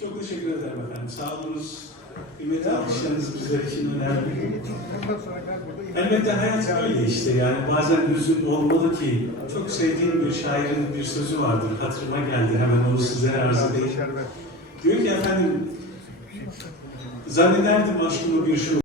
Çok teşekkür ederim efendim. Sağ olunuz. Kıymetli alkışlarınız bizler için önemli. Elbette hayat böyle işte yani bazen hüzün olmalı ki çok sevdiğim bir şairin bir sözü vardır hatırıma geldi hemen onu size arz edeyim. Diyor ki efendim zannederdim aşkımı bir şey